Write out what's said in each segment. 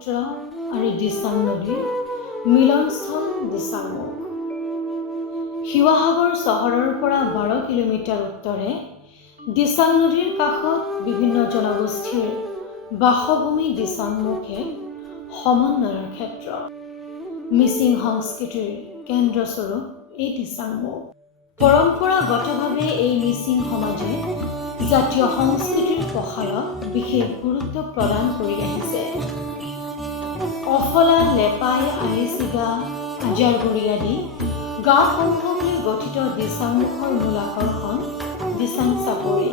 ব্ৰহ্মপুত্ৰ আৰু দিচাং নদীৰ মিলনস্থল দিচাংমুখ। শিৱসাগৰ চহৰৰ পৰা 12 কিলোমিটাৰ উত্তৰে দিচাং নদীৰ কাষত বিভিন্ন জনগোষ্ঠীৰ বাসভূমি দিচাংমুখ এক সমন্বয়ৰ ক্ষেত্ৰ। মিচিং সংস্কৃতিৰ কেন্দ্ৰস্বৰূপ এই দিচাংমুখ। পৰম্পৰাগতভাৱে এই মিচিং সমাজে জাতীয় সংস্কৃতিৰ প্ৰসাৰত বিশেষ গুৰুত্ব প্ৰদান কৰি আহিছে। অফলা, লেপাই, আলিচিগা, আজাৰগুৰি আদি গাঁওসমূহলৈ গঠিত দিচাংমুখৰ মূল আকৰ্ষণ দিচাং চাপৰি।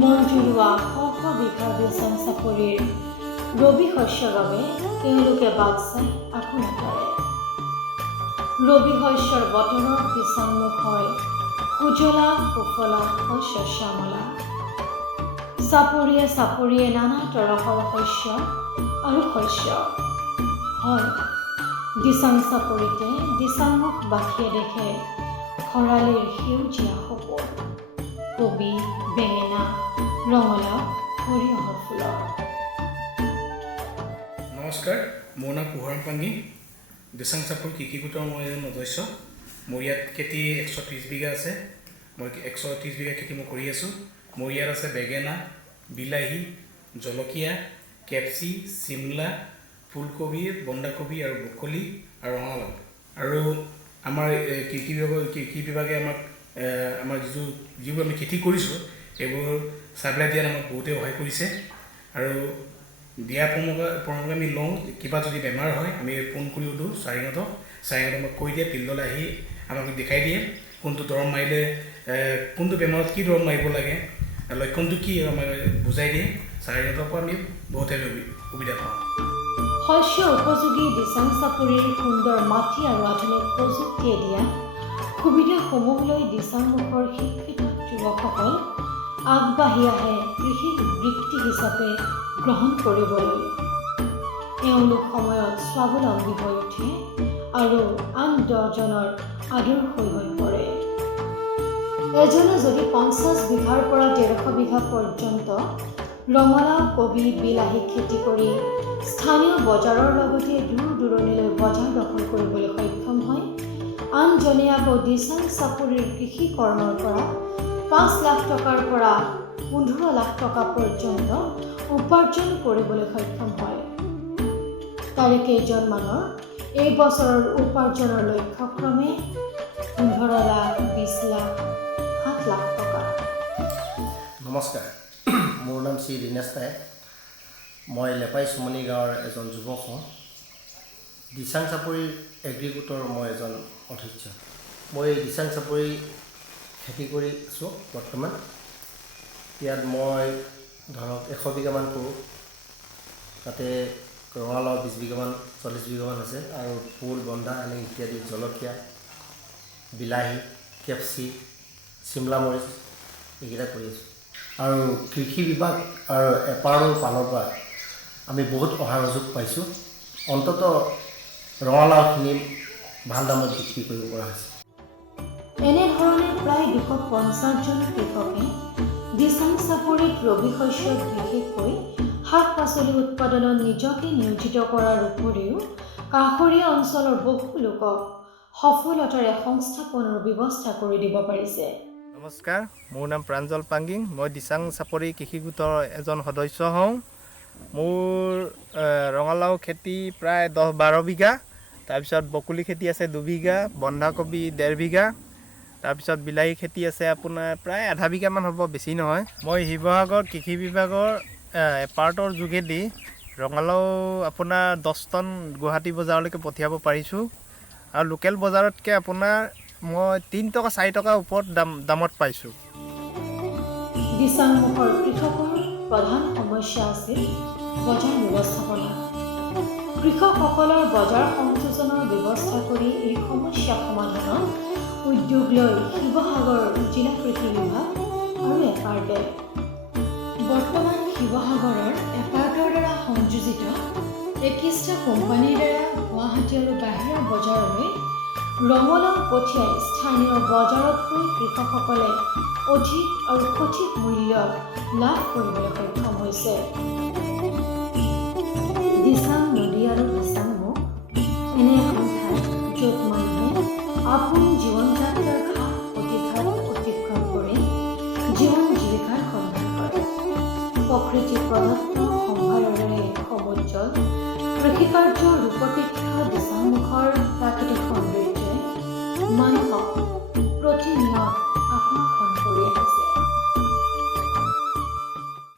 মনজুৰুৱা শ শ বিঘা দিচাং চাপৰিৰ ৰবি শস্যৰ বাবে তেওঁলোকে বাট চাই আপোনা কৰে। ৰবি শস্যৰ বতৰত দিচাংমুখ হয় সুজলা সুফলা শস্য শ্যামলা। চাপৰিয়ে চাপৰিয়ে নানা তৰহৰ শস্য আৰু শস্য হয়। দিচাং চাপৰিতে দিচাংমুখবাসীয়ে দেখে খৰালিৰ সেউজীয়া সপোন, কবি, বেঙেনা, ৰঙালাও, সৰিয়হৰ ফুলৰ। নমস্কাৰ, মোৰ নাম পোহৰাম পাঙ্গি। দিচাং চাপৰি কৃষি গোটৰ মই এজন সদস্য। মোৰ ইয়াত খেতি 130 বিঘা আছে। মই 130 বিঘা খেতি মই কৰি আছোঁ। মোৰ ইয়াত আছে বেঙেনা, বিলাহী, জলকীয়া, কেপচি, চিমলা, ফুলকবি, বন্ধাকবি আৰু ব্ৰকলি আৰু ৰঙালাও। আৰু আমাৰ কৃষি বিভাগে আমাৰ যিবোৰ আমি খেতি কৰিছোঁ সেইবোৰ চাপ্লাই দিয়াত আমাক বহুতেই সহায় কৰিছে। আৰু দিয়াৰ পৰামৰ্শ আমি লওঁ, কিবা যদি বেমাৰ হয় আমি ফোন কৰিও দিওঁ চাৰিঙত আমাক কৈ দিয়ে, ফিল্ডলৈ আহি আমাক দেখাই দিয়ে কোনটো দৰৱ মাৰিলে, কোনটো বেমাৰত কি দৰৱ মাৰিব লাগে, লক্ষণটো কি আমাক বুজাই দিয়ে। চাৰিঙতৰ পৰা আমি বহুতে সুবিধা পাওঁ। শস্য উপযোগী দিচাং চাপৰিৰ সুন্দৰ মাটি আৰু আধুনিক প্ৰযুক্তিয়ে দিয়া সুবিধাসমূহলৈ দিচাংমুখৰ শিক্ষিত যুৱকসকল আগবাঢ়ি আহে কৃষি বৃত্তি হিচাপে গ্ৰহণ কৰিবলৈ। এওঁলোক সময়ত স্বাৱলম্বী হৈ উঠে আৰু আন 10জনৰ আদৰ্শ হৈ পৰে। এজনে যদি 50 বিঘাৰ পৰা 150 বিঘা পৰ্যন্ত ৰঙালাও, কবি, বিলাহী খেতি কৰি স্থানীয় বজাৰৰ লগতে দূৰ দূৰণিলৈ বজাৰ দখল কৰিবলৈ সক্ষম হয়, আনজনে আকৌ দিচাং চাপৰিৰ কৃষি কৰ্মৰ পৰা 5 লাখ টকাৰ পৰা 15 লাখ টকা পৰ্যন্ত উপাৰ্জন কৰিবলৈ সক্ষম হয়। তাৰে কেইজনমানৰ এই বছৰৰ উপাৰ্জনৰ লক্ষ্য ক্ৰমে 15 লাখ, 20 লাখ, 7 লাখ টকা। নমস্কাৰ, মোৰ নাম শ্ৰী দীনেশ নায়ক। মই লেপাই চুমনি গাঁৱৰ এজন যুৱক হওঁ। দিচাং চাপৰিৰ এগ্ৰি গোটৰ মই এজন অধ্যক্ষ। মই দিচাং চাপৰি খেতি কৰি আছোঁ বৰ্তমান। ইয়াত মই ধৰক 100 বিঘামান কৰোঁ। তাতে ৰঙালাও 20 বিঘামান, 40 বিঘামান আছে আৰু ফুল, বন্ধা এনে ইত্যাদি, জলকীয়া, বিলাহী, কেপচি, চিমলা মৰিচ এইকেইটা কৰি আছোঁ। আৰু কৃষি বিভাগ আৰু এপাৰৰ ফালৰ পৰা আমি বহুত সহায় সহযোগ পাইছোঁ। অন্ততঃ ৰঙালাওখিনি ভাল দামত বিক্ৰী কৰিব পৰা হৈছে। এনেধৰণে প্ৰায় 250জন কৃষকে দিচাং চাপৰিত ৰবি শস্যত বিশেষকৈ শাক পাচলি উৎপাদনত নিজকে নিয়োজিত কৰাৰ উপৰিও কাষৰীয়া অঞ্চলৰ বহু লোকক সফলতাৰে সংস্থাপনৰ ব্যৱস্থা কৰি দিব পাৰিছে। নমস্কাৰ, মোৰ নাম প্ৰাঞ্জল পাঙ্গি। মই দিচাং চাপৰি কৃষি গোটৰ এজন সদস্য হওঁ। মোৰ ৰঙালাও খেতি প্ৰায় 10-12 বিঘা, তাৰপিছত ব্ৰকলি খেতি আছে 2 বিঘা, বন্ধাকবি 1.5 বিঘা, তাৰপিছত বিলাহী খেতি আছে আপোনাৰ প্ৰায় আধা বিঘামান হ'ব, বেছি নহয়। মই শিৱসাগৰ কৃষি বিভাগৰ এপাৰ্টৰ যোগেদি ৰঙালাও আপোনাৰ 10 টন গুৱাহাটী বজাৰলৈকে পঠিয়াব পাৰিছোঁ। আৰু লোকেল বজাৰতকৈ আপোনাৰ মই 3 টকা 4 টকাৰ ওপৰত দামত পাইছোঁ। দিচাংমুখৰ কৃষকৰ প্ৰধান সমস্যা আছিল বজাৰ ব্যৱস্থাপনা। কৃষকসকলৰ বজাৰ সংযোজনৰ ব্যৱস্থা কৰি এই সমস্যা সমাধানত উদ্যোগ লৈ শিৱসাগৰ জিলা কৃষি বিভাগ আৰু এপাৰ্টে বৰ্তমান শিৱসাগৰৰ এপাৰ্টৰ দ্বাৰা সংযোজিত 21টা কোম্পানীৰ দ্বাৰা গুৱাহাটী আৰু বাহিৰৰ বজাৰলৈ ৰঙালাও পঠিয়াই স্থানীয় বজাৰতকৈ কৃষকসকলে অধিক আৰু সঠিক মূল্য লাভ কৰিবলৈ সক্ষম হৈছে। জীৱন জীৱিকাৰ সন্ধান কৰে। প্ৰকৃতি প্ৰদত্ত সম্ভাৰেৰে সমুজ্জ্বল কৃষিকাৰ্যৰ ৰূপতে